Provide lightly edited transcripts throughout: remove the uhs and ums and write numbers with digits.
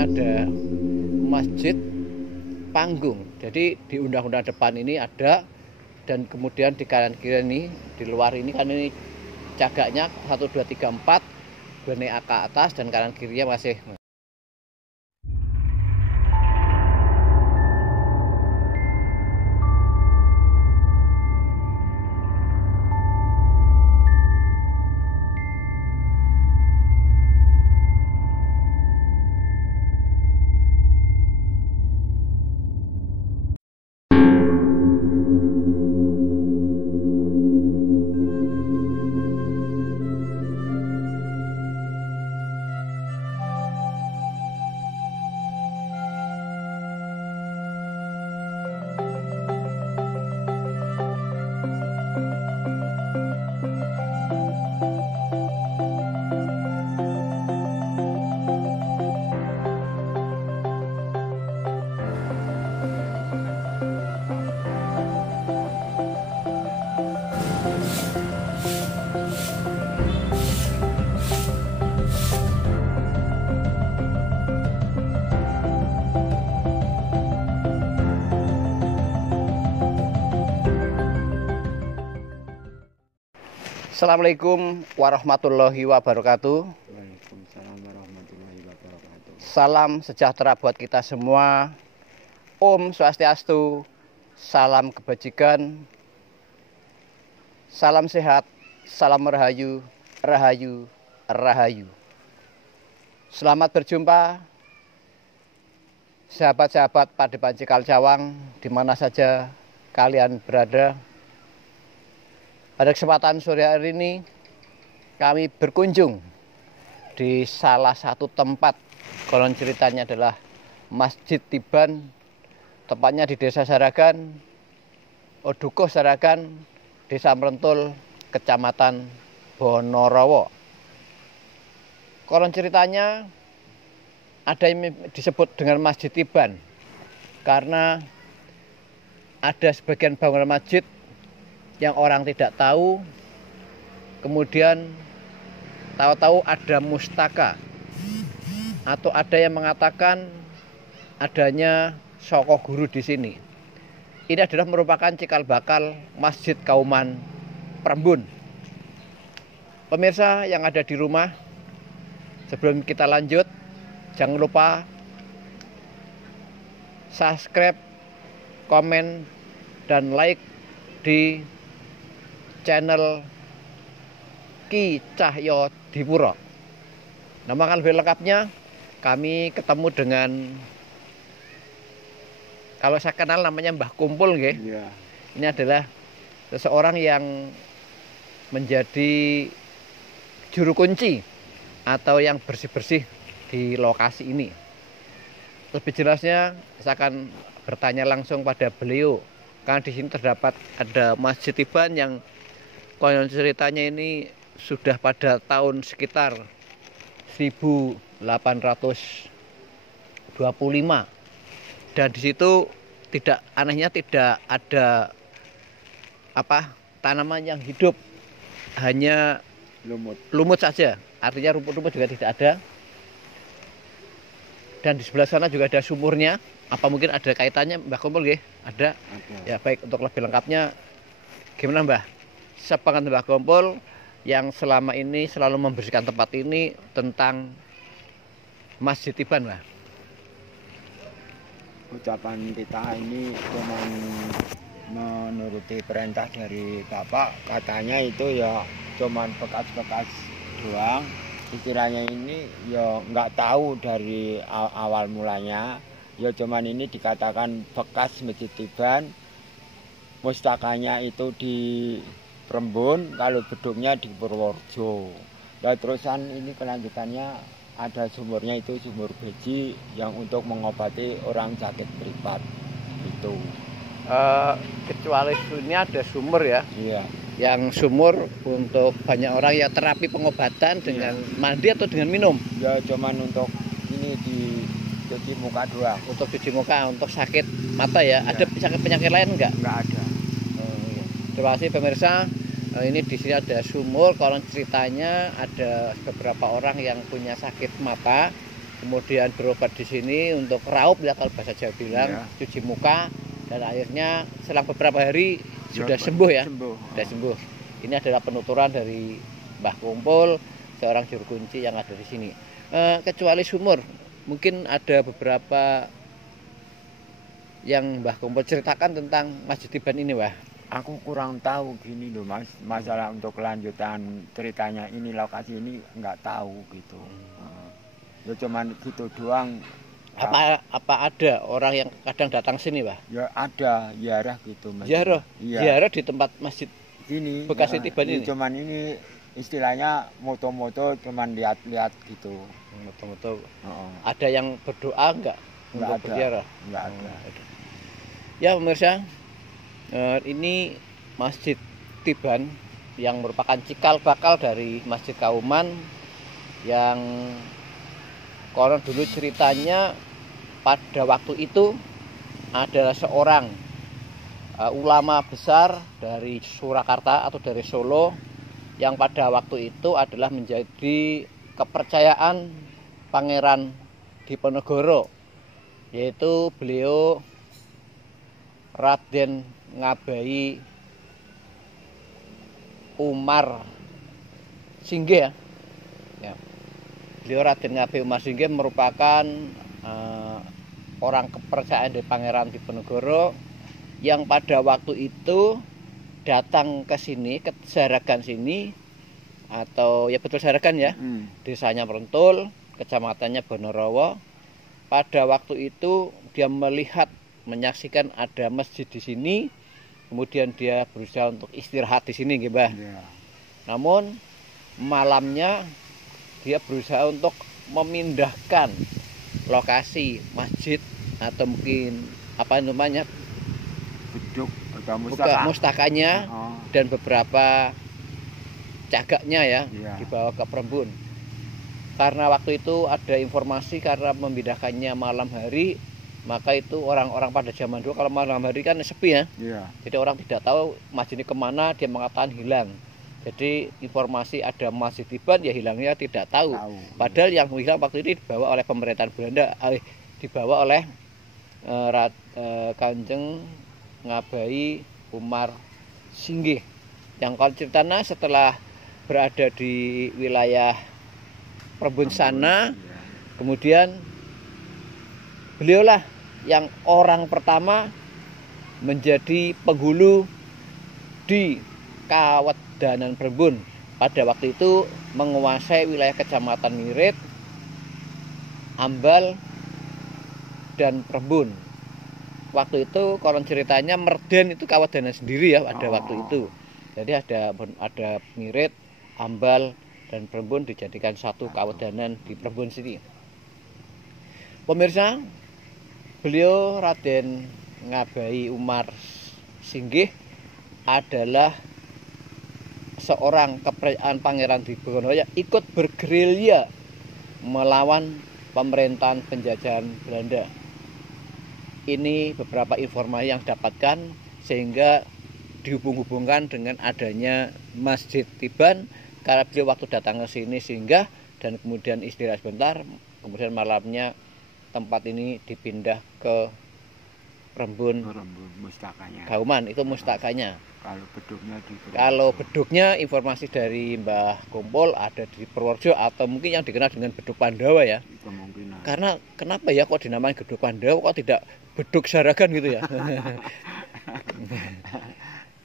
ada Masjid Panggung. Jadi di undang-undang depan ini ada, dan kemudian di kanan kiri ini, di luar ini kan ini cagaknya 1, 2, 3, 4 benek ke atas, dan kanan kirinya masih. Assalamualaikum warahmatullahi wabarakatuh. Waalaikumsalam warahmatullahi wabarakatuh. Salam sejahtera buat kita semua. Om Swastiastu. Salam kebajikan. Salam sehat. Salam rahayu, rahayu, rahayu. Selamat berjumpa sahabat-sahabat Padepokan Cikal Cawang, di mana saja kalian berada. Pada kesempatan sore hari ini kami berkunjung di salah satu tempat, konon ceritanya adalah Masjid Tiban, tepatnya di Desa Saragan, Dukuh Saragan, Desa Mrentul, Kecamatan Bonorowo. Konon ceritanya ada yang disebut dengan Masjid Tiban karena ada sebagian bangunan masjid yang orang tidak tahu, kemudian tahu-tahu ada mustaka, atau ada yang mengatakan adanya soko guru di sini. Ini adalah merupakan cikal bakal Masjid Kauman Prembun. Pemirsa yang ada di rumah, sebelum kita lanjut, jangan lupa subscribe, komen, dan like di channel Ki Cahyo Dipuro. Nama lebih lengkapnya, kami ketemu dengan, kalau saya kenal namanya Mbah Kumpul, nggih. Ya. Ini adalah seseorang yang menjadi juru kunci atau yang bersih-bersih di lokasi ini. Lebih jelasnya saya akan bertanya langsung pada beliau, karena di sini terdapat ada Masjid Tiban yang konon ceritanya ini sudah pada tahun sekitar 1825, dan di situ anehnya tidak ada tanaman yang hidup, hanya lumut saja, artinya rumput-rumput juga tidak ada. Dan di sebelah sana juga ada sumurnya. Apa mungkin ada kaitannya, Mbah Kumpul, nggih? Ada. Ya, baik, untuk lebih lengkapnya gimana, Mbah? Sepengetahuan Mbah Kumpul yang selama ini selalu membersihkan tempat ini tentang Masjid Tiban, Mbah. Ucapan kita ini cuma menuruti perintah dari Bapak. Katanya itu ya cuma bekas-bekas doang. Istilahnya ini ya nggak tahu dari awal mulanya. Ya cuman ini dikatakan bekas Masjid Tiban. Mustakanya itu di Prembun, kalau bedungnya di Purworejo. Dan terusan ini kelanjutannya ada sumurnya, itu sumur beji yang untuk mengobati orang sakit privat itu. Kecuali ini ada sumur ya. Iya. Yang sumur untuk banyak orang ya terapi pengobatan dengan mandi atau dengan minum. Ya cuman untuk ini di cuci muka doang. Untuk cuci muka, untuk sakit mata ya. Ada penyakit lain enggak? Enggak ada. Iya. Terima kasih pemirsa. Ini di sini ada sumur. Konon ceritanya ada beberapa orang yang punya sakit mata, kemudian berobat di sini untuk raup ya kalau bahasa Jawa bilang, Iya. cuci muka, dan akhirnya selang beberapa hari Ya, sudah sembuh ya. Sembuh. Sudah sembuh. Ini adalah penuturan dari Mbah Kumpul, seorang juru kunci yang ada di sini. Kecuali sumur, mungkin ada beberapa yang Mbah Kumpul ceritakan tentang Masjid Tiban ini, Mbah. Aku kurang tahu gini loh Mas, masalah untuk kelanjutan ceritanya ini, lokasi ini nggak tahu gitu. Ya cuman gitu doang. Apa ada orang yang kadang datang sini, Mbah? Ya ada ziarah gitu Mas. Ziarah. Iya. Ziarah di tempat masjid Gini. bekas Tiban ini. Cuman ini istilahnya moto-moto cuman lihat-lihat gitu. Betul-betul. Heeh. Ada yang berdoa enggak Nggak untuk ada. berziarah? Nggak ada. Ya pemirsa, ini Masjid Tiban yang merupakan cikal bakal dari Masjid Kauman, yang konon dulu ceritanya pada waktu itu adalah seorang ulama besar dari Surakarta atau dari Solo, yang pada waktu itu adalah menjadi kepercayaan Pangeran Diponegoro, yaitu beliau Raden Ngabai Umar Singge ya. Beliau Raden Ngabai Umar Singge merupakan orang kepercayaan dari Pangeran Diponegoro yang pada waktu itu datang ke sini, ke Saragan sini, atau ya betul Saragan ya, desanya Merentul, kecamatannya Bonorowo. Pada waktu itu dia melihat, menyaksikan ada masjid di sini, kemudian dia berusaha untuk istirahat di sini, Mbah. Iya. Namun malamnya dia berusaha untuk memindahkan lokasi masjid atau mungkin apa namanya, Beduk atau buka mustakanya Oh, dan beberapa cagaknya ya, Iya. dibawa ke Perembun. Karena waktu itu ada informasi karena memindahkannya malam hari, maka itu orang-orang pada zaman dulu kalau malam hari kan sepi ya, iya. jadi orang tidak tahu masjid ini kemana, dia mengatakan hilang. Jadi informasi ada Masjid Tiban ya hilangnya tidak tahu. Padahal yang hilang waktu itu dibawa oleh pemerintahan Belanda, dibawa oleh Kanjeng Ngabai Umar Singge, yang kalau ceritanya setelah berada di wilayah Perembun sana, Iya. kemudian beliaulah yang orang pertama menjadi penghulu di Kawedanan Perembun. Pada waktu itu menguasai wilayah Kecamatan Mirit, Ambal, dan Perembun. Waktu itu konon ceritanya Merden itu Kawedanan sendiri ya pada waktu itu. Jadi ada Mirit, Ambal, dan Perembun dijadikan satu Kawedanan di Perembun sini. Pemirsa, beliau Raden Ngabai Umar Singge adalah seorang kepercayaan Pangeran Diponegoro yang ikut bergerilya melawan pemerintahan penjajahan Belanda. Ini beberapa informasi yang dapatkan sehingga dihubung-hubungkan dengan adanya Masjid Tiban, karena beliau waktu datang ke sini singgah dan kemudian istirahat sebentar, kemudian malamnya tempat ini dipindah ke Perembun Mustakanya. Kauman, itu mustakanya. Kalau beduknya di Purworejo. Kalau beduknya informasi dari Mbah Kumpul ada di Purworejo atau mungkin yang dikenal dengan Beduk Pandawa ya. Kemungkinan. Karena kenapa ya kok dinamakan Beduk Pandawa, kok tidak Beduk Saragan gitu ya?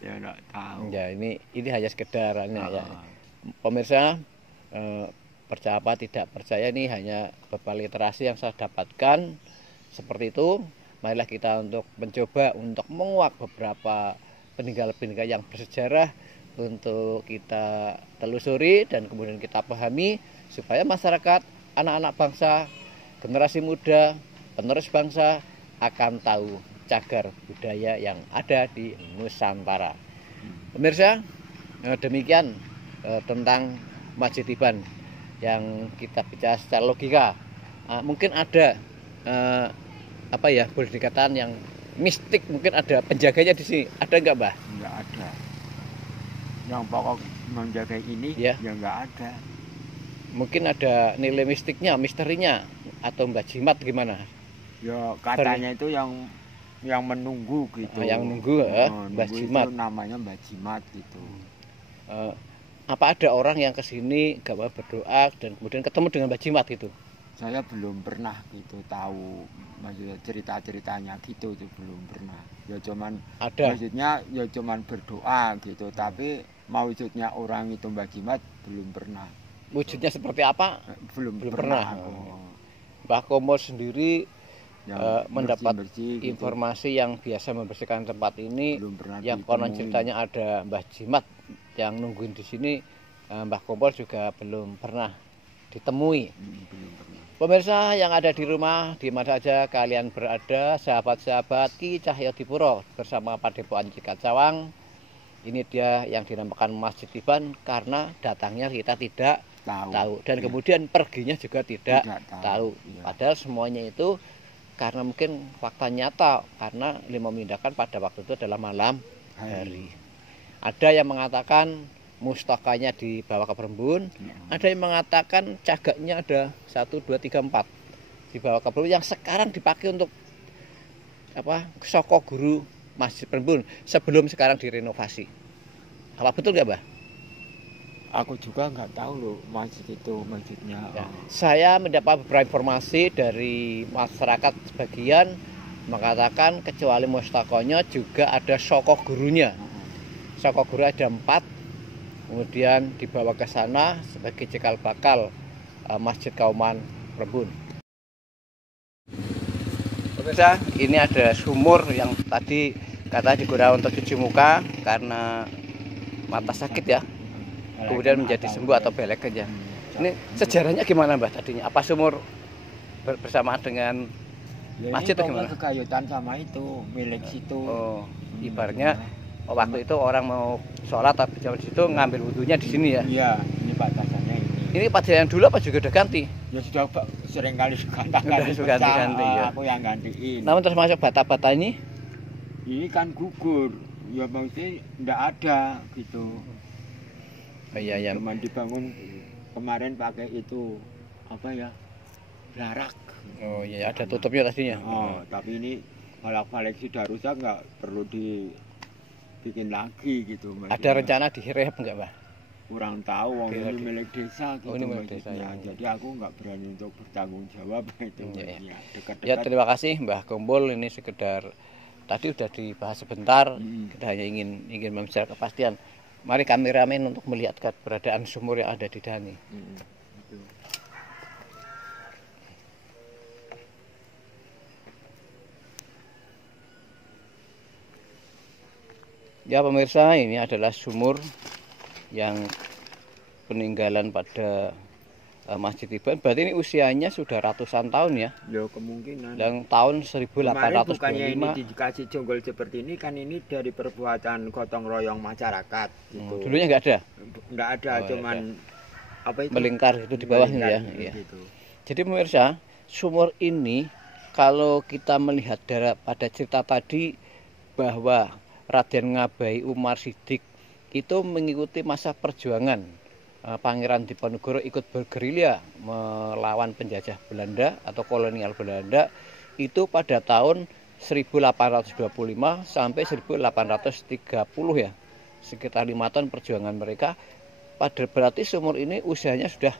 Ya enggak tahu. Ya ini hanya sekedarannya ya. Pemirsa, percaya apa tidak percaya, ini hanya beberapa literasi yang saya dapatkan seperti itu. Marilah kita untuk mencoba untuk menguak beberapa peninggalan-peninggalan yang bersejarah untuk kita telusuri dan kemudian kita pahami supaya masyarakat, anak-anak bangsa, generasi muda, penerus bangsa akan tahu cagar budaya yang ada di Nusantara. Pemirsa, demikian tentang Masjid Tiban yang kita bicara secara logika. Mungkin ada boleh dikatakan yang mistik, mungkin ada penjaganya di sini. Ada enggak, Mbah? Enggak ada. Yang pokok menjaga ini ya enggak ada. Mungkin ada nilai mistiknya, misterinya, atau Mbah Jimat gimana? Ya katanya itu yang menunggu gitu. Yang nunggu ya, Mbah nunggu Jimat. itu namanya Mbah Jimat gitu. Eh, apa ada orang yang kesini gak mau berdoa dan kemudian ketemu dengan Mbah Jimat gitu? Saya belum pernah gitu tahu maksudnya cerita-ceritanya gitu itu belum pernah. Ya cuman Ada. maksudnya ya cuman berdoa gitu, tapi maksudnya orang itu Mbah Jimat belum pernah. Wujudnya seperti apa? Belum Belum pernah. pernah. Mbah Komo sendiri Yang mendapat bersih-bersih gitu. informasi yang biasa membersihkan tempat ini, Belum pernah yang konon ditemuin. ceritanya ada Mbah Jimat yang nungguin di sini. Mbah Kompol juga belum pernah ditemui. Belum pernah. Pemirsa yang ada di rumah, di mana saja kalian berada, sahabat-sahabat Ki Cahyodipuro bersama Padepokan Cikacawang. Ini dia yang dinamakan Masjid Tiban karena datangnya kita tidak tahu dan kemudian perginya juga tidak tahu. Iya. Padahal semuanya itu karena mungkin fakta nyata, karena beliau memindahkan pada waktu itu adalah malam hari. Ada yang mengatakan mustakanya dibawa ke Perembun, ada yang mengatakan cagaknya ada 1, 2, 3, 4 dibawa ke Perembun yang sekarang dipakai untuk soko guru Masjid Perembun sebelum sekarang direnovasi. Apa betul nggak, Mbah? Aku juga nggak tahu loh masjidnya. Ya, saya mendapat beberapa informasi dari masyarakat sebagian mengatakan kecuali mustakonya juga ada soko gurunya. Soko guru ada 4, kemudian dibawa ke sana sebagai cikal bakal Masjid Kauman Perembun. Pemirsa, ini ada sumur yang tadi katanya digunakan untuk cuci muka karena mata sakit ya. Kemudian menjadi sembuh atau belek aja. Ini sejarahnya gimana, Mbah, tadinya? Apa sumur bersamaan dengan masjid atau gimana? Kegayutan sama itu milik situ. Oh, ibaratnya waktu itu orang mau sholat tapi di situ ngambil wudhunya di sini ya? Iya, ini batasannya ini. Ini pada yang dulu apa juga udah ganti? Ya sudah sering kali ganti ya. Aku yang gantiin. Namun terus masuk bata-bata ini? Ini kan gugur. Ya maksudnya enggak ada gitu. Oh, iya ya. Cuman dibangun kemarin pakai itu apa ya? Larak. Oh iya, ada tutupnya tadinya. Oh, tapi ini balik sudah rusak, nggak perlu dibikin lagi gitu. Maksudnya. Ada rencana direhab nggak, Mbah? Kurang tahu, wong ini milik desa gitu. Oh, ini milik desa, ya. Jadi aku nggak berani untuk bertanggung jawab itu. Ya. Dekat-dekat. Ya terima kasih Mbah Kumpul, ini sekedar tadi udah dibahas sebentar. Kita hanya ingin mencari kepastian. Mari kameramen untuk melihat keberadaan sumur yang ada di Dani. Ya pemirsa, ini adalah sumur yang peninggalan pada Masjid Tiban. Berarti ini usianya sudah ratusan tahun ya? Ya kemungkinan. Yang tahun 1825. Kemarin bukannya ini dikasih jonggol seperti ini, kan ini dari perbuatan gotong royong masyarakat gitu. Dulunya nggak ada? Nggak ada, cuman apa itu? Melingkar itu di bawahnya ya. Gitu. Jadi pemirsa, sumur ini kalau kita melihat pada cerita tadi bahwa Raden Ngabai Umar Sidik itu mengikuti masa perjuangan Pangeran Diponegoro ikut bergerilya melawan penjajah Belanda atau kolonial Belanda itu pada tahun 1825 sampai 1830 ya, sekitar 5 tahun perjuangan mereka. Berarti sumur ini usianya sudah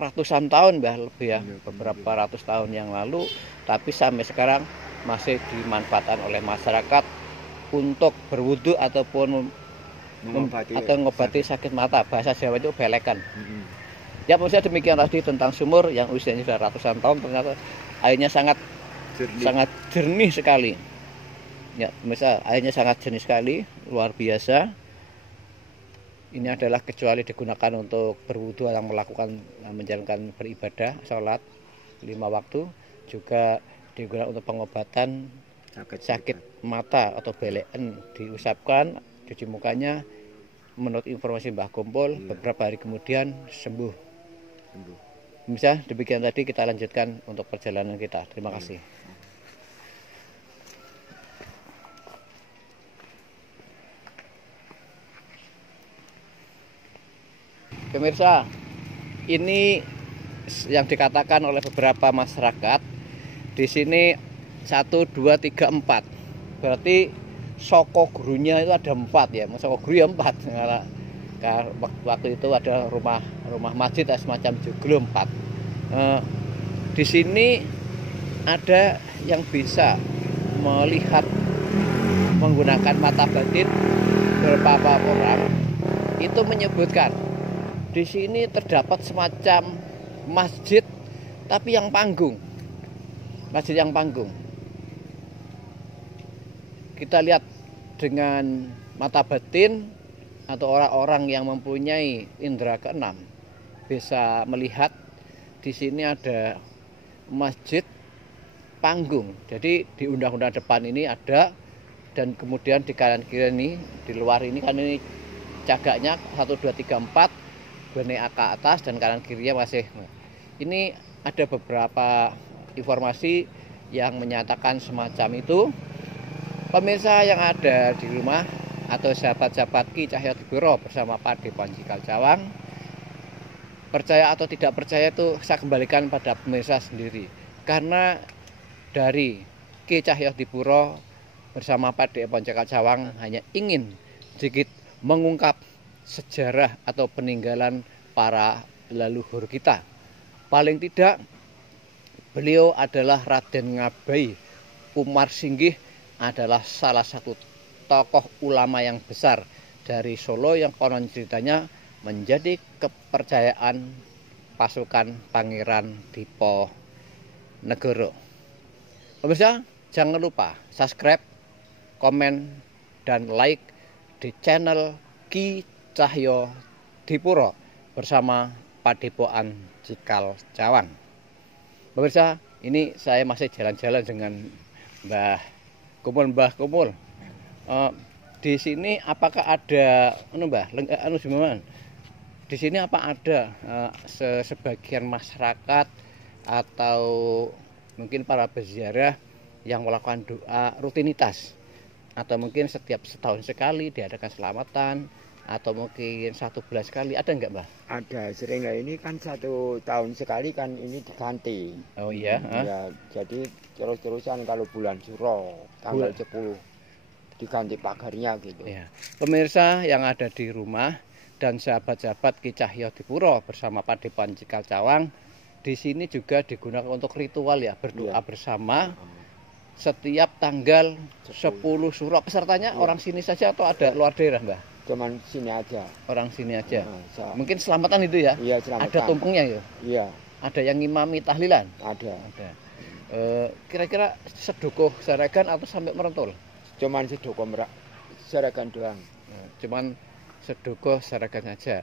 ratusan tahun, Mbah, lebih ya, beberapa ratus tahun yang lalu, tapi sampai sekarang masih dimanfaatkan oleh masyarakat untuk berwudu ataupun mengobati sakit mata. Bahasa Jawa itu belekan. Ya pemirsa, demikian tadi tentang sumur yang usianya sudah ratusan tahun. Ternyata airnya sangat jernih sekali. Ya pemirsa, airnya sangat jernih sekali, luar biasa. Ini adalah kecuali digunakan untuk berwudu yang menjalankan beribadah, sholat 5 waktu, juga digunakan untuk pengobatan sakit mata atau belekan, diusapkan, cuci mukanya. Menurut informasi Mbah Kumpul, beberapa hari kemudian sembuh. Bisa demikian tadi, kita lanjutkan untuk perjalanan kita. Terima kasih. Pemirsa, ini yang dikatakan oleh beberapa masyarakat di sini 1, 2, 3, 4. Berarti soko gurunya itu ada 4 ya. Soko guru ya 4. Waktu itu ada rumah masjid semacam joglo 4. Di sini ada yang bisa melihat menggunakan mata batin beberapa orang itu menyebutkan di sini terdapat semacam masjid tapi yang panggung. Masjid yang panggung. Kita lihat dengan mata batin atau orang-orang yang mempunyai indera keenam bisa melihat di sini ada masjid panggung. Jadi di undang-undang depan ini ada, dan kemudian di kanan kiri ini, di luar ini kan ini cagaknya 1, 2, 3, 4 benek ke atas dan kanan kirinya masih. Ini ada beberapa informasi yang menyatakan semacam itu. Pemirsa yang ada di rumah atau sahabat-sahabat Ki Cahyodipuro bersama Pak Depon Cikal Cawang, percaya atau tidak percaya itu saya kembalikan pada pemirsa sendiri. Karena dari Ki Cahyodipuro bersama Pak Depon Cikal Cawang hanya ingin sedikit mengungkap sejarah atau peninggalan para leluhur kita. Paling tidak beliau adalah Raden Ngabai Umarsinggih, adalah salah satu tokoh ulama yang besar dari Solo yang konon ceritanya menjadi kepercayaan pasukan Pangeran Diponegoro. Pemirsa, jangan lupa subscribe, komen, dan like di channel Ki Cahyodipuro bersama Padepokan Cikal Cawang. Pemirsa, ini saya masih jalan-jalan dengan Mbah Kumul. Di sini apakah ada Mbah di sini apa ada sebagian masyarakat atau mungkin para peziarah yang melakukan doa rutinitas, atau mungkin setiap setahun sekali diadakan selamatan, atau mungkin 1 bulan sekali, ada enggak, Mbah? Ada, sering lah. Ini kan 1 tahun sekali kan ini diganti. Oh iya? Ya, jadi terus-terusan kalau bulan Suro tanggal 10 diganti pagarnya gitu. Ya. Pemirsa yang ada di rumah dan sahabat-sahabat Ki Cahyodipuro bersama Padepokan Cikal Cawang, di sini juga digunakan untuk ritual ya, berdoa bersama setiap tanggal 10 Suro. Pesertanya orang sini saja atau ada luar daerah, Mbah? Cuman sini aja. Orang sini aja. Mungkin selamatan itu ya? Iya, selamatan. Ada tumpengnya ya? Iya. Ada yang ngimami tahlilan? Ada. Kira-kira sedukuh saragan atau sampai merentul? Cuman sedukuh saragan doang. Cuman sedukuh saragan saja.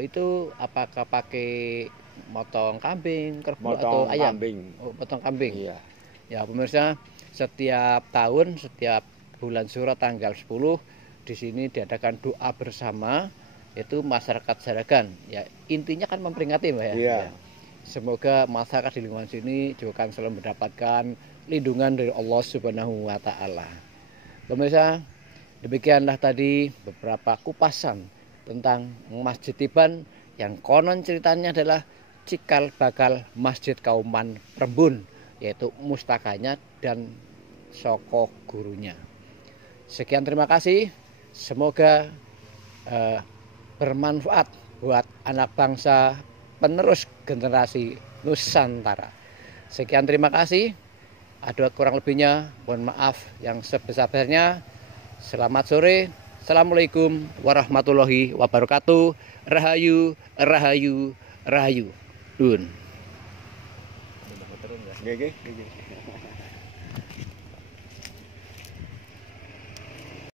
Itu apakah pakai motong kambing, kerbau atau ayam? Kambing. Oh, potong kambing. Iya. Ya pemirsa, setiap tahun, setiap bulan Suro tanggal 10 di sini diadakan doa bersama, yaitu masyarakat Saragan. Ya intinya kan memperingati, Mbak ya. Iya. Ya. Semoga masyarakat di lingkungan sini juga kan selalu mendapatkan lindungan dari Allah Subhanahu wa taala. Pemirsa, demikianlah tadi beberapa kupasan tentang Masjid Tiban yang konon ceritanya adalah cikal bakal Masjid Kauman Rembun, yaitu mustakanya dan soko gurunya. Sekian, terima kasih. Semoga bermanfaat buat anak bangsa penerus generasi Nusantara. Sekian, terima kasih. Ada kurang lebihnya, mohon maaf yang sebesar-besarnya. Selamat sore. Assalamualaikum warahmatullahi wabarakatuh. Rahayu, rahayu, rahayu. Dun. Nggih.